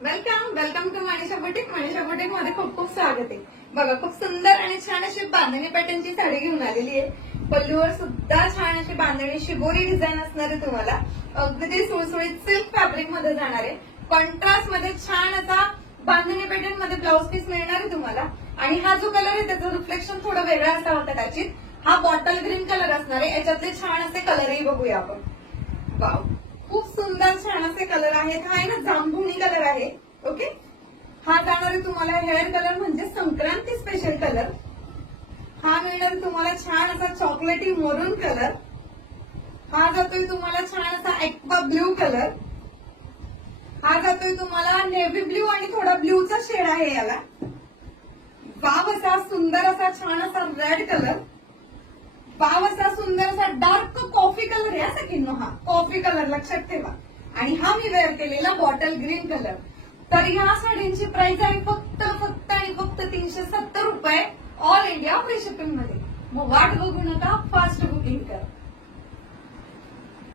Welcome welcome to Manisha boutique मध्ये खूप खूप स्वागत आहे। बघा खूप सुंदर आणि छान अशी बांधणी पॅटर्नची साडी घेऊन आलेली आहे। पल्लूवर सुद्धा छान अशी बांधणी शिबोरी डिझाईन असणार आहे। तुम्हाला अगदी सुळसुळीत सिल्क फॅब्रिक मध्ये जाणार आहे। कॉन्ट्रास्ट मध्ये छान असा बांधणी पॅटर्न मध्ये ब्लाउज पीस मिळणार आहे तुम्हाला। आणि हा जो कलर आहे त्याचं रिफ्लेक्शन थोडं वेगळं असावं कदाचित। हा बॉटल ग्रीन कलर असणार आहे। याच्यातले छान असे कलरही बघूया आपण। वाव, खूप सुंदर छान असे कलर आहेत। हा आहे ना जांभुणी कलर आहे। ओके, हा जाणार आहे तुम्हाला हेअर कलर म्हणजे संक्रांती स्पेशल कलर। हा मिळणार तुम्हाला छान असा चॉकलेटी मरून कलर। हा जातोय तुम्हाला छान असा एक्वा ब्ल्यू कलर। हा जातोय तुम्हाला नेव्ही ब्ल्यू आणि थोडा ब्ल्यूचा शेड आहे याला। वाव, असा सुंदर असा छान असा रेड कलर। वाव, असा सुंदर असा डार्क कॉफी कलर आहे सगळ्यांना। हा कॉफी कलर लक्षात ठेवा। आणि हा मी वेअर केलेला बॉटल ग्रीन कलर। तर या साडींची प्राइस आहे फक्त आणि फक्त 370 रुपये ऑल इंडिया फ्री शिपिंग मध्ये। मग वाट बघू नका, फास्ट बुकिंग करा।